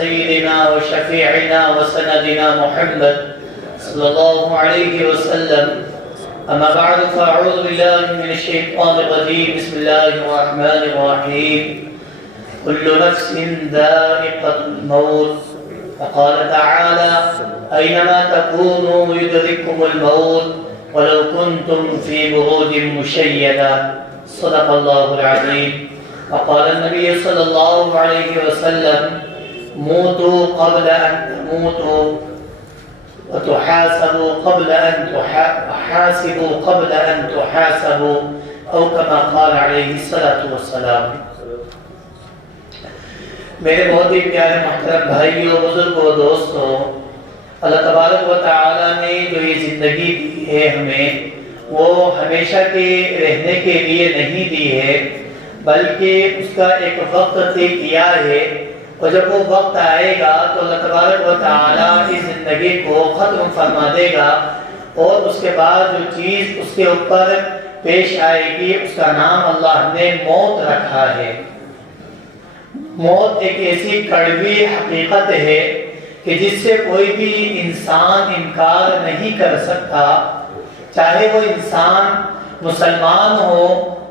سيدنا وشفيعنا وسندنا محمد صلى الله عليه وسلم. أما بعد فأعوذ بالله من الشيطان الرجيم. بسم الله الرحمن الرحيم. كل نفس ذائقة الموت. وقال تعالى أينما تكونوا يدرككم الموت ولو كنتم في بروج مشيدة. صدق الله العظيم. وقال النبي صلى الله عليه وسلم موتوا قبل أن تموتوا وتحاسبوا قبل أن تحاسبوا أو كما قال عليه الصلاة والسلام. میرے بہت ہی پیارے محترم بھائیوں، بزرگوں، دوستوں، اللہ تبارک و تعالیٰ نے جو یہ زندگی دی ہے ہمیں، وہ ہمیشہ کے رہنے کے لیے نہیں دی ہے، بلکہ اس کا ایک وقت طے کیا ہے، اور جب وہ وقت آئے گا تو اللہ تبارک و تعالیٰ اس زندگی کو ختم فرما دے گا، اور اس کے بعد جو چیز اس کے اوپر پیش آئے گی اس کا نام اللہ نے موت رکھا ہے۔ موت ایک ایسی کڑوی حقیقت ہے کہ جس سے کوئی بھی انسان انکار نہیں کر سکتا، چاہے وہ انسان مسلمان ہو،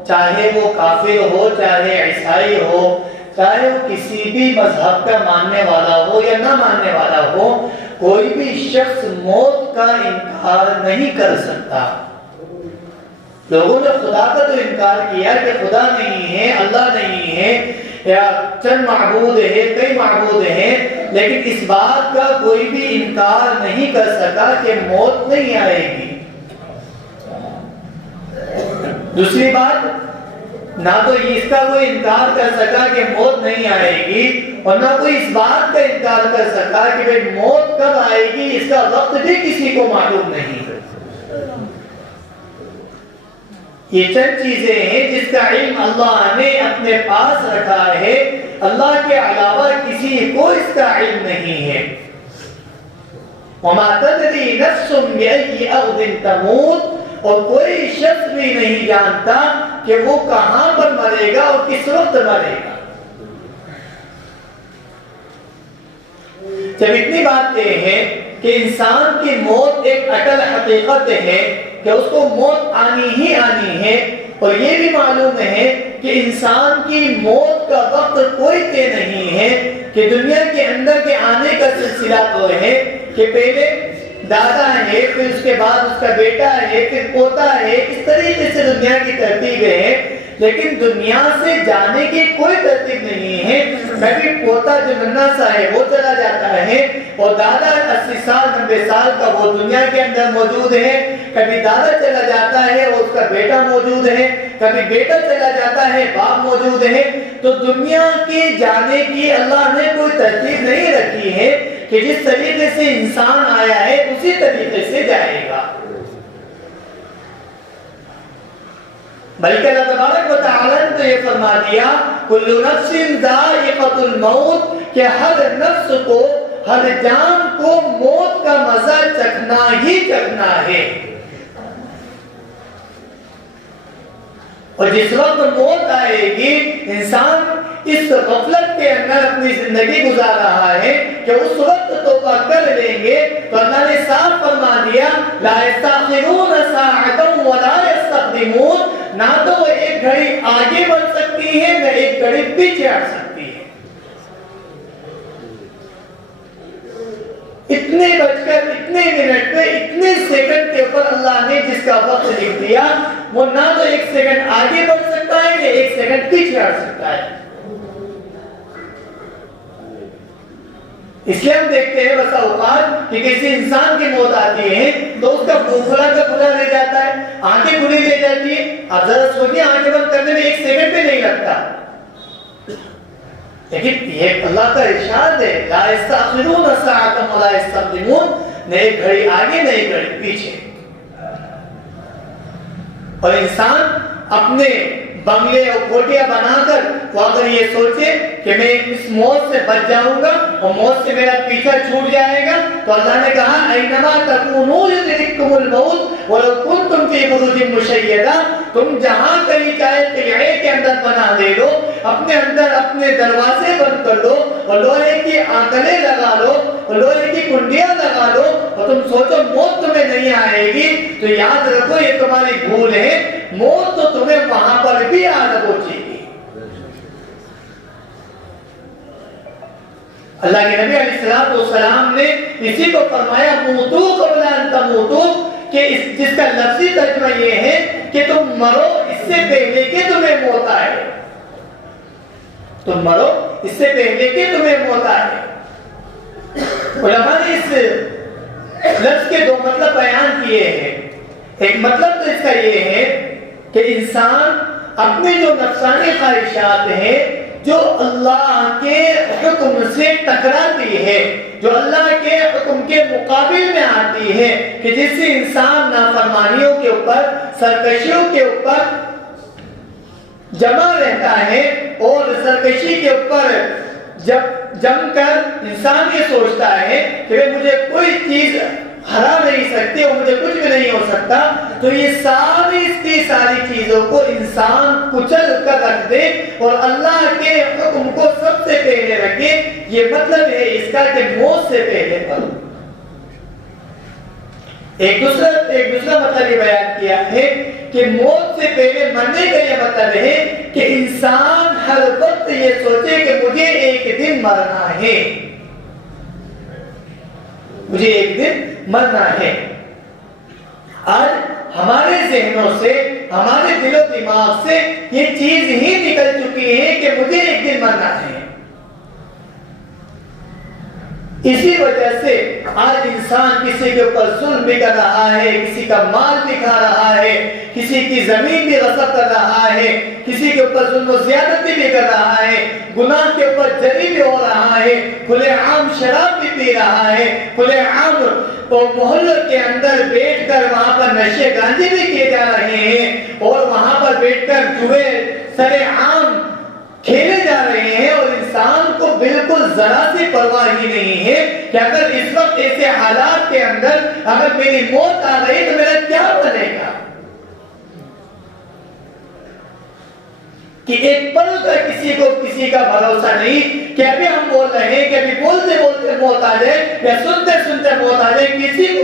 چاہے وہ کافر ہو، چاہے عیسائی ہو، چاہے وہ کسی بھی مذہب کا ماننے والا ہو یا نہ ماننے والا ہو، کوئی بھی شخص موت کا انکار نہیں کر سکتا۔ لوگوں نے خدا کا تو انکار کیا کہ خدا نہیں ہے، اللہ نہیں ہے، یا چند معبود ہے، کئی معبود ہیں، لیکن اس بات کا کوئی بھی انکار نہیں کر سکا کہ موت نہیں آئے گی۔ دوسری بات، نہ تو اس کا کوئی انکار کر سکا کہ موت نہیں آئے گی، اور نہ کوئی اس بات کا انکار کر سکا کہ بھئی موت کب آئے گی، اس کا وقت بھی کسی کو معلوم نہیں۔ یہ چند چیزیں ہیں جس کا علم اللہ نے اپنے پاس رکھا ہے، اللہ کے علاوہ کسی کو اس کا علم نہیں ہے۔ وَمَا تَدْرِي نَفْسٌ بِأَيِّ أَرْضٍ تَمُوتُ، اور کوئی شخص بھی نہیں جانتا کہ وہ کہاں پر مرے گا اور کس وقت مرے گا۔ جب اتنی باتیں ہیں کہ انسان کی موت ایک اٹل حقیقت ہے کہ اس کو موت آنی ہی آنی ہے، اور یہ بھی معلوم ہے کہ انسان کی موت کا وقت کوئی طے نہیں ہے، کہ دنیا کے اندر کے آنے کا سلسلہ تو ہے کہ پہلے دادا ہے، پھر اس کے بعد اس کا بیٹا ہے، پھر پوتا ہے، اس طریقے سے دنیا کی ترتیبیں ہیں، لیکن دنیا سے جانے کی کوئی ترتیب نہیں ہے۔ کبھی پوتا جو ننھا سا ہے وہ چلا جاتا ہے، اور دادا 80 سال 90 سال کا وہ دنیا کے اندر موجود ہے، کبھی دادا چلا جاتا ہے اور اس کا بیٹا موجود ہے، کبھی بیٹا چلا جاتا ہے باپ موجود ہے۔ تو دنیا کے جانے کی اللہ نے کوئی ترتیب نہیں رکھی ہے کہ جس طریقے سے انسان آیا ہے اسی طریقے سے جائے گا، بلکہ اللہ تبارک و تعالیٰ نے تو یہ فرما دیا کل نفس ذائقۃ الموت، کہ ہر نفس کو، ہر جان کو موت کا مزہ چکھنا ہی چکھنا ہے۔ اور جس وقت موت آئے گی، انسان اس غفلت کے اندر اپنی زندگی گزار رہا ہے کہ اس وقت توبہ کر لیں گے، تو اللہ نے صاف فرما دیا لا یستأخرون ساعة ولا یستقدمون، نہ تو وہ ایک گھڑی آگے بڑھ سکتی ہے، نہ ایک گھڑی پیچھے ہٹ سکتی ہے۔ اتنے بج کر اتنے منٹ پہ اتنے سیکنڈ کے اوپر اللہ نے جس کا وقت لکھ دیا، وہ نہ تو ایک سیکنڈ آگے بڑھ سکتا ہے، نہ ایک سیکنڈ پیچھے ہٹ سکتا ہے۔ اس لیے ہم دیکھتے ہیں بسا اوقات کہ کسی انسان کی موت آتی ہے تو اس کا پھوپھڑا کا کھلا رہ جاتا ہے، آنکھیں کھلی رہ جاتی ہے۔ اب ذرا سوچیے، آنکھیں بند کرنے میں ایک سیکنڈ بھی نہیں لگتا، لیکن یہ اللہ کا ارشاد ہے لا یستأخرون ساعة ولا یستقدمون، نہ ایک گھڑی آگے نہ ایک گھڑی پیچھے۔ اور انسان اپنے بنگلے اور کوٹیاں بنا کر وہ اگر یہ سوچے کہ میں اس موت سے بچ جاؤں گا اور موت سے میرا پیچھا چھوٹ جائے گا، تو اللہ نے کہا اینما تکونوا یدرککم الموت ولو کنتم فی بروج مشیدہ، تم جہاں کہیں چاہے قلعے کے اندر بنا دے لو، اپنے اندر اپنے دروازے بند کر لو اور لوہے کی آنکلیں لگا لو اور لوہے کی کنڈیاں لگا لو اور تم سوچو موت تمہیں نہیں آئے گی، تو یاد رکھو یہ تمہاری بھول ہے، موت تو تمہیں وہاں پر بھی آ پہنچے گی۔ اللہ کے نبی علیہ السلام نے اسی کو فرمایا موتو قبل ان تموتو، کہ جس کا لفظی ترجمہ یہ ہے کہ تم مرو اس سے پہلے کہ تمہیں موت آئے، تم مرو اس سے پہلے کہ تمہیں موت آئے۔ علماء نے اس لفظ کے دو مطلب بیان کیے ہیں۔ ایک مطلب تو اس کا یہ ہے کہ انسان اپنے جو نفسانی خواہشات ہیں جو اللہ کے حکم سے ٹکراتی ہے، جو اللہ کے حکم کے مقابل میں آتی ہے، کہ جس سے انسان نافرمانیوں کے اوپر، سرکشیوں کے اوپر جمع رہتا ہے، اور سرکشی کے اوپر جب جم کر انسان یہ سوچتا ہے کہ مجھے کوئی چیز ہرا نہیں سکتی اور مجھے کچھ بھی نہیں ہو سکتا، تو یہ ساری چیزوں کو انسان کچل کر رکھ دے اور اللہ کے حکم کو سب سے پہلے رکھے۔ یہ مطلب ہے اس کا کہ موت سے پہلے کرو۔ ایک دوسرا مطلب یہ بیان کیا ہے کہ موت سے پہلے مرنے کا یہ مطلب ہے کہ انسان ہر وقت یہ سوچے کہ مجھے ایک دن مرنا ہے، مجھے ایک دن مرنا ہے۔ آج ہمارے ذہنوں سے، ہمارے دل و دماغ سے یہ چیز ہی نکل چکی ہے کہ مجھے ایک دن مرنا ہے۔ اسی وجہ سے آج انسان کسی کے اوپر ظلم بھی کر رہا ہے، کسی کا مال بھی کھا رہا ہے، کسی کی زمین بھی غصب کر رہا ہے، کسی کے اوپر ظلم و زیادتی بھی کر رہا ہے، گناہ کے اوپر جری بھی ہو رہا ہے، کھلے عام شراب بھی پی رہا ہے، کھلے عام محلوں کے اندر بیٹھ کر وہاں پر نشے گانجے بھی کیے جا رہے ہیں، اور وہاں پر بیٹھ کر جوئے سرے عام کھیلے جا رہے ہیں، اور انسان کو بالکل ذرا سی پرواہ ہی نہیں ہے کہ اگر اس وقت ایسے حالات کے اندر اگر میری موت آ گئی تو میرا کیا بنے گا، کہ ایک پل کا کسی کا بھروسہ نہیں کہ ابھی ہم بول رہے ہیں کہ ابھی بولتے بولتے موت آ جائے یا سنتے سنتے موت آ جائے،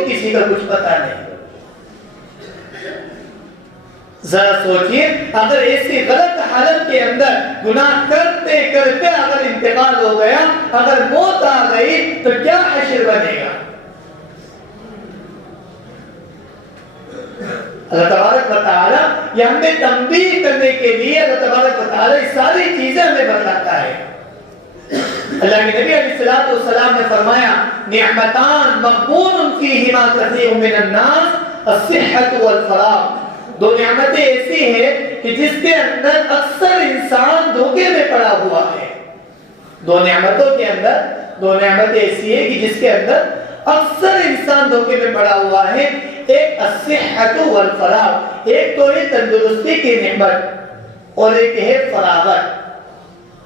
کسی کا کچھ پتا نہیں۔ ذرا سوچئے اگر ایسی غلط حالت کے اندر گناہ کرتے کرتے اگر انتقال ہو گیا، اگر موت آ گئی تو کیا حشر بنے گا۔ اللہ تبارک و تعالی یہ ہمیں تنبیہ کرنے کے لیے اللہ تبارک و تعالی یہ ساری چیزیں ہمیں بتاتا ہے۔ اللہ کے نبی علیہ السلام نے فرمایا نعمتان مغبون فیہما کثیر من الناس الصحۃ والفراغ، دو نعمتیں ایسی ہیں کہ جس کے اندر اکثر انسان دھوکے میں پڑا ہوا ہے۔ دو نعمتیں ایسی ہیں کہ جس کے اندر اکثر انسان دھوکے میں پڑا ہوا ہے۔ ایک الصحۃ والفراغ، ایک تو ہے تندرستی کی نعمت اور ایک ہے فراغت۔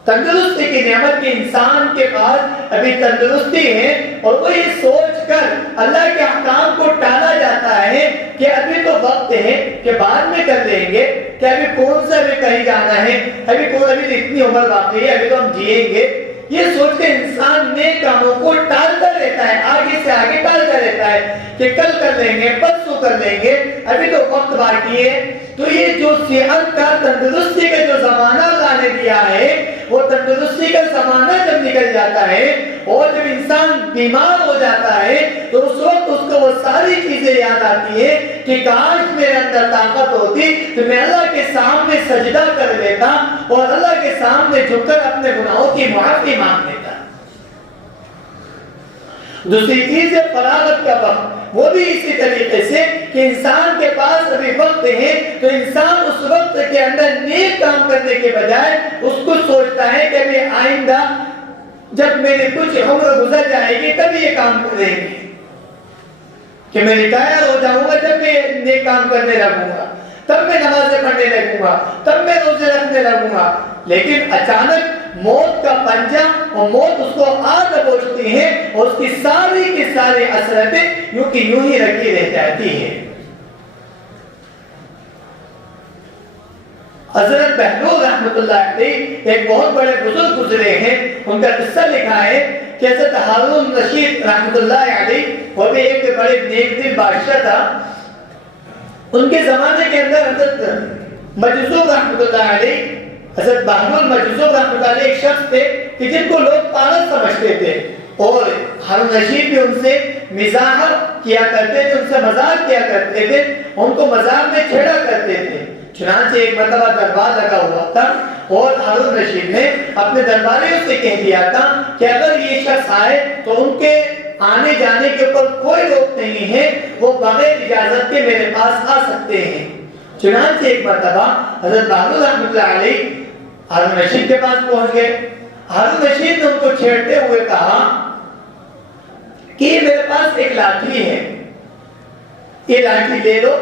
تندرستی کی نعمت کے انسان کے پاس ابھی تندرستی ہے اور وہ یہ سوچ کر اللہ کے احکام کو ٹالا جاتا ہے کہ ابھی تو وقت ہے کہ بعد میں کر لیں گے، کہ ابھی کون سا ابھی کہیں جانا ہے، ابھی اتنی عمر باقی ہے، ابھی تو ہم جئیں گے۔ یہ سوچ کے انسان نیک کاموں کو ٹالتا رہتا ہے، آگے سے آگے ٹالتا رہتا ہے کہ کل کر لیں گے، پرسوں کر لیں گے، ابھی تو وقت باقی ہے۔ تو یہ جو صحت کا، تندرستی کا جو زمانہ اللہ نے دیا ہے، وہ تندرستی کا زمانہ جب نکل جاتا ہے اور جب انسان بیمار ہو جاتا ہے تو اس وقت اس کو وہ ساری چیزیں یاد آتی ہے کہ کاش میرے اندر طاقت ہوتی تو میں اللہ کے سامنے سجدہ کر لیتا اور اللہ کے سامنے جھک کر اپنے گناہوں کی معافی مانگ لیتا۔ دوسری چیز ہے فراغت کا وقت، وہ بھی اسی طریقے سے کہ انسان کے پاس ابھی وقت ہے تو انسان اس وقت کے اندر نیک کام کرنے کے بجائے اس کو سوچتا ہے کہ ابھی آئندہ جب میری کچھ عمر گزر جائے گی تب یہ کام کریں گے، کہ میں ریٹائر ہو جاؤں گا جب میں نیک کام کرنے لگوں گا۔ تب میں نمازیں پڑھنے لگوں گا، تب میں روزے رکھنے لگوں گا. لیکن اچانک موت کا پنجہ اور موت اس کو آ دبوچتی ہے اور اس کی ساری کی ساری اثرتیں یوں کی یوں ہی رکھی رہ جاتی ہے. حضرت بہلول رحمۃ اللہ علیہ ایک بہت بڑے بزرگ گزرے ہیں. ان کا قصہ لکھا ہے کہ حضرت ہارون رشید رحمۃ اللہ علیہ وہ بھی ایک بڑے نیک دل بادشاہ تھا. ان کے زمانے کے اندر حضرت مجذوب رحمۃ اللہ علیہ، حضرت بہلول مجذوب رحمۃ اللہ علیہ ایک شخص تھے کہ جن کو لوگ پاگل سمجھتے تھے اور ہارون رشید بھی ان سے مزاح کیا کرتے تھے، ان سے مذاق کیا کرتے تھے، ان کو مذاق میں چھیڑا کرتے تھے. چنانچہ ایک مرتبہ دربار لگا ہوا تھا اور ہارون رشید نے اپنے درباریوں سے کہہ دیا تھا کہ اگر یہ شخص آئے تو ان کے آنے جانے کے اوپر کوئی روک نہیں ہے، وہ بغیر اجازت کے میرے پاس آ سکتے ہیں. چنانچہ ایک مرتبہ حضرت بہلول رحمۃ اللہ علیہ ہارون رشید کے پاس پہنچ گئے. ہارون رشید نے ان کو چھیڑتے ہوئے کہا کہ یہ میرے پاس ایک لاٹھی ہے، یہ لاٹھی لے لو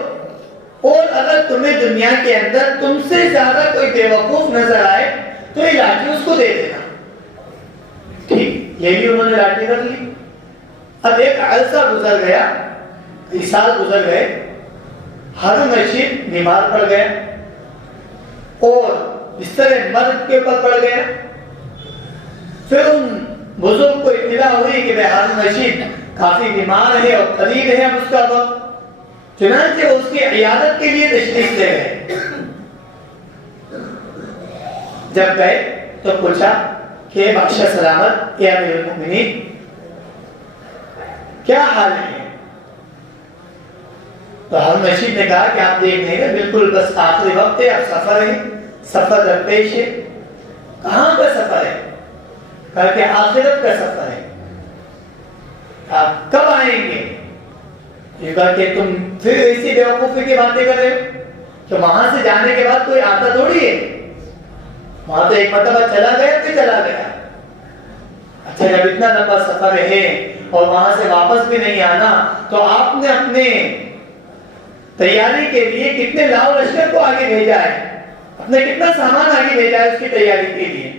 اور اگر تمہیں دنیا کے اندر تم سے زیادہ کوئی بے وقوف نظر آئے تو یہ لاٹھی اس کو دے دینا. ٹھیک، یہ بھی انہوں نے لاٹھی رکھ لی. اب ایک عرصہ گزر گیا، 20 سال گزر گئے. ہارون رشید بیمار پڑ گیا اور بستر مرگ کے اوپر پڑ گیا. پھر ان بزرگ کو اطلاع ہوئی کہ ہارون رشید کافی بیمار ہے اور قریب ہے اب اس کا وقت. چنانچہ اس کی عیادت کے لیے تشریف لے گئے. جب گئے تو پوچھا کہ بادشاہ سلامت، اے امیر المؤمنین، کیا حال ہے؟ تو ہارون رشید نے کہا کہ آپ دیکھ نہیں رہے، بالکل بس آخری وقت ہے، اب سفر ہے، سفر درپیش ہے. کہاں کا سفر ہے؟ کہا کہ آخرت کا سفر ہے. آپ کب آئیں گے؟ یہ کہا کہ تم پھر ایسی بیوقوفی کی باتیں کر رہے ہو کہ وہاں سے جانے کے بعد کوئی آتا تھوڑی ہے. وہاں تو ایک مرتبہ چلا گیا پھر چلا گیا. اچھا، جب اتنا لمبا سفر ہے اور وہاں سے واپس بھی نہیں آنا تو آپ نے اپنے تیاری کے لیے کتنے لاؤ لشکر کو آگے بھیجا ہے، اپنے کتنا سامان آگے بھیجا ہے اس کی تیاری کے لیے.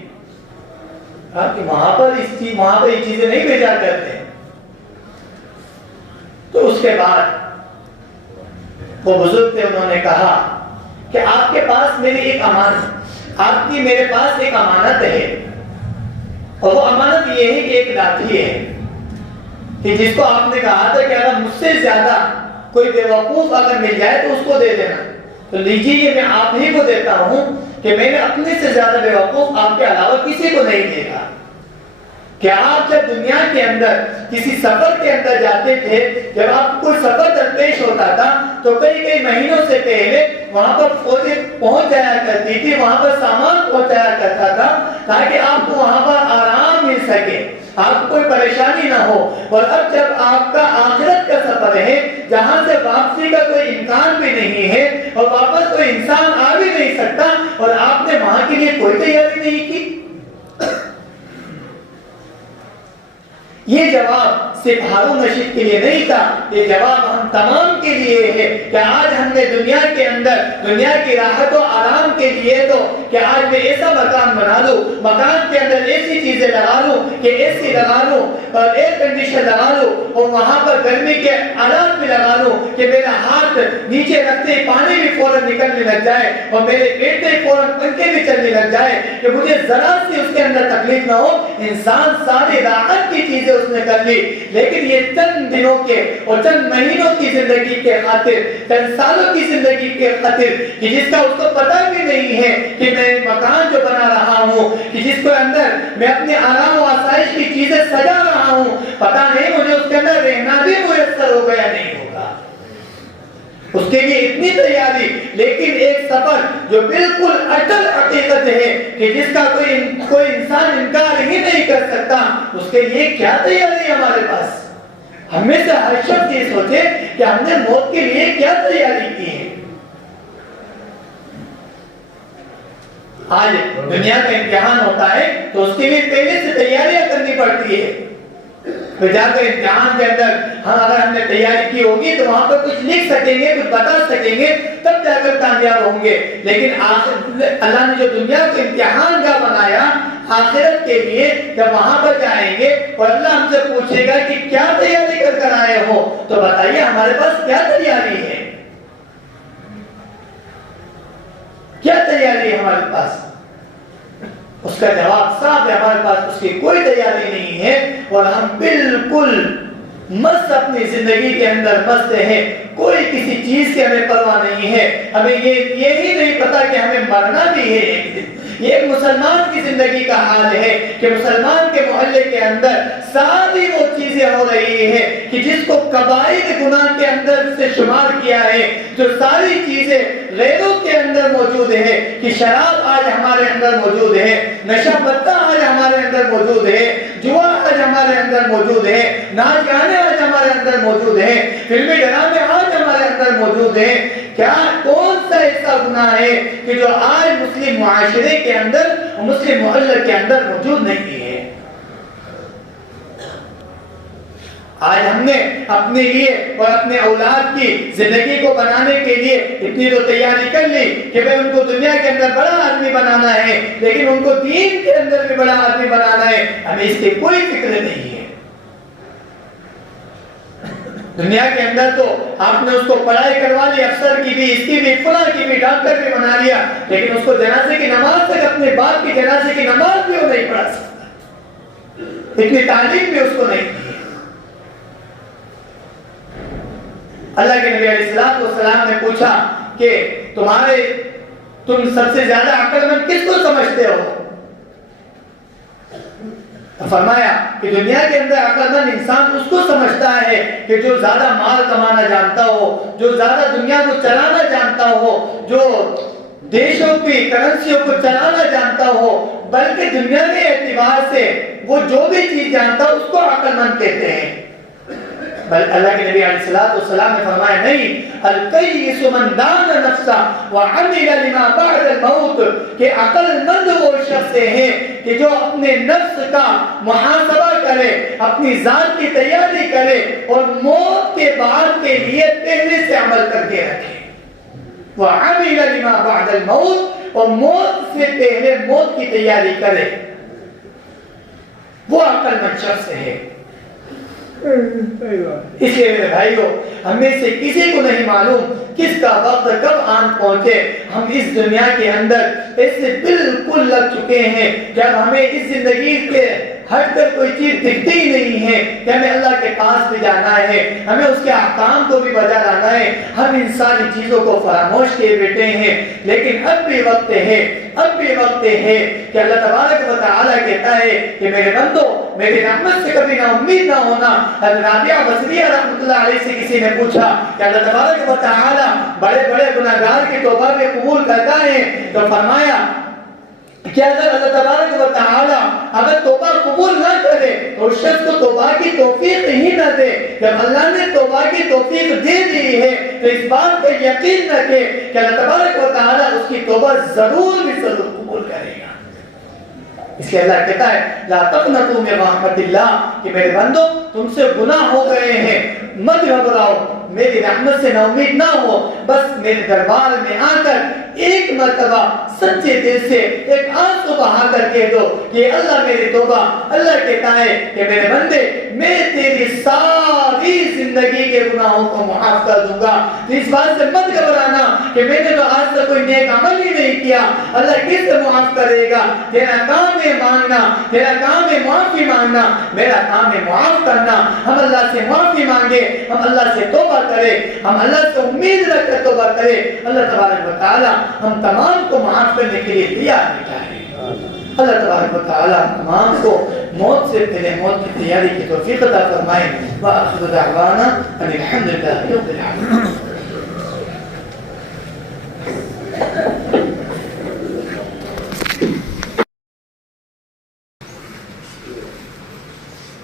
کہ وہاں پر یہ چیزیں نہیں بھیجا کرتے. تو اس کے بعد وہ بزرگ تھے، انہوں نے کہا کہ آپ کے پاس میری ایک امانت، آپ کی میرے پاس ایک امانت ہے اور وہ امانت یہ ہے کہ ایک لاٹھی ہے کہ جس کو آپ نے کہا تھا کہ اگر مجھ سے زیادہ کوئی بے وقوف اگر مل جائے تو اس کو دے دینا. تو لیجیے، یہ میں آپ ہی کو دیتا ہوں کہ میں نے اپنے سے زیادہ بے وقوف آپ کے علاوہ کسی کو نہیں دیکھا. کہ آپ جب دنیا کے اندر کسی سفر کے اندر جاتے تھے، جب آپ کوئی سفر درپیش ہوتا تھا تو کئی مہینوں سے پہلے وہاں پر فوجیں پہنچ جایا کرتی تھی، وہاں پر سامان پہنچایا کرتا تھا تاکہ آپ کو وہاں پر آرام مل سکے، آپ کو کوئی پریشانی نہ ہو. اور اب جب آپ کا آخرت کا سفر ہے جہاں سے واپسی کا کوئی امکان بھی نہیں ہے اور واپس کوئی انسان آ بھی نہیں سکتا اور آپ نے وہاں کے لیے کوئی تیاری نہیں کی. یہ جواب صرف ہارون رشید کے لیے نہیں تھا، یہ جواب ہم تمام کے لیے ہے کہ آج ہم نے دنیا کے اندر دنیا کی راحت و آرام کے لیے تو کہ آج میں ایسا مکان بنا لوں، مکان کے اندر ایسی چیزیں لگا لوں کہ اے سی لگا لوں اور ایئر کنڈیشن لگا لوں اور وہاں پر گرمی کے آلات بھی لگا لوں کہ میرا ہاتھ نیچے رکھتے ہی پانی بھی فوراً نکلنے لگ جائے اور میرے پیٹ سے فوراً پنکھے بھی چلنے لگ جائے کہ مجھے ذرا سی اس کے اندر تکلیف نہ ہو. انسان ساری راحت کی چیزیں اس نے کر لی، لیکن یہ چند دنوں کے اور چند مہینوں کی زندگی کے خاطر، چند سالوں کی زندگی کے خاطر کہ جس کا اس کو پتہ بھی نہیں ہے کہ میں مکان جو بنا رہا ہوں، کہ جس کے اندر میں اپنے آرام و آسائش کی چیزیں سجا رہا ہوں، پتہ نہیں مجھے اس کے اندر رہنا بھی میسر ہو گیا نہیں ہوگا. اس کے لیے اتنی تیاری، لیکن ایک سفر جو بالکل اٹل حقیقت ہے کہ جس کا کوئی انسان انکار ہی نہیں کر سکتا، اس کے لیے کیا تیاری ہے ہمارے پاس؟ ہم میں سے ہر شخص یہ سوچے کہ ہم نے موت کے لیے کیا تیاری کی ہے. آج دنیا کا امتحان ہوتا ہے تو اس کے لیے پہلے سے تیاریاں کرنی پڑتی ہے. تو جا کر امتحان کے اندر اگر ہم نے تیاری کی ہوگی تو وہاں پر کچھ لکھ سکیں گے، کچھ بتا سکیں گے، تب جا کر کامیاب ہوں گے. لیکن اللہ نے جو دنیا کو امتحان کا بنایا آخرت کے لیے، جب وہاں پر جائیں گے اور اللہ ہم سے پوچھے گا کہ کیا تیاری کر آئے ہو، تو بتائیے ہمارے پاس کیا تیاری ہے؟ کیا تیاری ہے ہمارے پاس؟ اس کا جواب صاف ہے، ہمارے پاس اس کی کوئی تیاری نہیں ہے، اور ہم بالکل مست اپنی زندگی کے اندر مست ہیں. کوئی کسی چیز کی ہمیں پرواہ نہیں ہے. ہمیں یہی نہیں پتا کہ ہمیں مرنا بھی ہے ایک دن. یہ ایک مسلمان کی زندگی کا حال ہے کہ مسلمان کے محلے کے اندر ساری وہ چیزیں ہو رہی ہیں کہ جس کو کبائر گناہ کے اندر سے شمار کیا ہے، جو ساری چیزیں غیروں کے اندر موجود ہے، کہ شراب آج ہمارے اندر موجود ہے، نشہ پتہ آج ہمارے اندر موجود ہے، جوا آج ہمارے اندر موجود ہے، ناچ گانے آج ہمارے اندر موجود ہے، فلمی ڈرامے آج ہمارے اندر موجود ہے. کیا کون سا ایسا گناہ ہے کہ جو آج مسلم معاشرے کے اندر، مسلم محلے کے اندر موجود نہیں ہے؟ آج ہم نے اپنے لیے اور اپنے اولاد کی زندگی کو بنانے کے لیے اتنی تو تیاری کر لی کہ بھئی ان کو دنیا کے اندر بڑا آدمی بنانا ہے، لیکن ان کو دین کے اندر بھی بڑا آدمی بنانا ہے. ہمیں اس کی کوئی فکر نہیں ہے. دنیا کے اندر تو آپ نے اس کو پڑھائی کروا لی، افسر کی بھی، اس کی بھی، فلاں کی بھی، ڈاکٹر بھی بنا لیا، لیکن اس کو جنازے کی نماز تک، اپنے باپ کی جنازے کی نماز بھی وہ نہیں پڑھا سکتا. اتنی تعلیم بھی اس کو نہیں دی. اللہ کے نبی علیہ السلام نے پوچھا کہ تم سب سے زیادہ عقل مند کس کو سمجھتے ہو؟ فرمایا کہ دنیا کے اندر عقل مند انسان اس کو سمجھتا ہے کہ جو زیادہ مال کمانا جانتا ہو، جو زیادہ دنیا کو چلانا جانتا ہو، جو دیشوں کی کرنسیوں کو چلانا جانتا ہو، بلکہ دنیا کے اعتبار سے وہ جو بھی چیز جانتا ہو اس کو عقل مند کہتے ہیں. بل اللہ کے نبی علیہ السلام نے فرمایا نہیں، الکیس من دان نفسا وعمل لما بعد الموت، کہ عقل مند وہ شخص ہے کہ جو اپنے نفس کا محاسبہ کرے، اپنی ذات کی تیاری کرے اور موت کے بعد کے لیے پہلے سے عمل کر کے رکھے. وعمل لما بعد الموت، اور موت سے پہلے موت کی تیاری کرے، وہ عقل مند شخص ہے. اس لیے میرے بھائیو، ہم میں سے کسی کو نہیں معلوم کس کا وقت کب آن پہنچے. ہم اس دنیا کے اندر ایسے بالکل لگ چکے ہیں کہ اب ہمیں اس زندگی کے ہٹ کر کوئی چیز دکھتی ہی نہیں ہے کہ ہمیں اللہ کے پاس بھی جانا ہے، ہمیں اس کے احکام کو بھی بجا لانا ہے. ہم ان ساری چیزوں کو فراموش کیے بیٹھے ہیں. لیکن اب بھی وقت ہے کہ اللہ تبارک و تعالیٰ کہتا ہے کہ میرے بندو، میری رحمت سے کبھی نہ امید نہ ہونا. رابعہ بصریہ رحمۃ اللہ علیہ سے کسی نے پوچھا کہ اللہ تبارک و تعالیٰ بڑے بڑے گناہگار کی توبہ بھی قبول کرتا ہے، تو فرمایا کہ اگر اللہ تبارک و تعالیٰ اگر توبہ قبول نہ کرے تو اس شخص کو توبہ کی توفیق ہی نہ دے. جب اللہ نے توبہ کی توفیق دے دی ہے تو اس بات پر یقین رکھے کہ اللہ تبارک و تعالیٰ اس کی توبہ ضرور بھی ضرور قبول کرے گا. اس لیے اللہ کہتا ہے لا تقنطوا من رحمت اللہ، کہ میرے بندو تم سے گناہ ہو گئے ہیں، مت گھبراؤ، میری رحمت سے نا امید نہ ہو. بس میرے دربار میں آ کر ایک مرتبہ سچے دل سے ایک آنسو بہا کر کہہ دو کہ اللہ میری توبہ. اللہ کہتا ہے کہ میرے بندے میں تیری ساری زندگی کے گناہوں کو معاف کر دوں گا. اس بات سے مت گھبرانا کہ میں نے تو آج تک کوئی نیک عمل ہی نہیں کیا، اللہ کس سے معاف کرے گا؟ تیرا کام ہے مانگنا، تیرا کام ہے معافی مانگنا، میرا کام ہے معاف کرنا. ہم اللہ سے معافی مانگے، ہم اللہ سے توبہ کرے، ہم اللہ سے امید رکھ کر توبہ کرے. اللہ تبارک و تعالی ہم تمام کو معاف کرنے کے لیے تیار بیٹھا ہے. اللہ تبارک و تعالی ہم تمام کو موت سے پہلے موت کی تیاری کی توفیق عطا فرمائے. وآخر دعوانا ان الحمد للہ رب العالمین.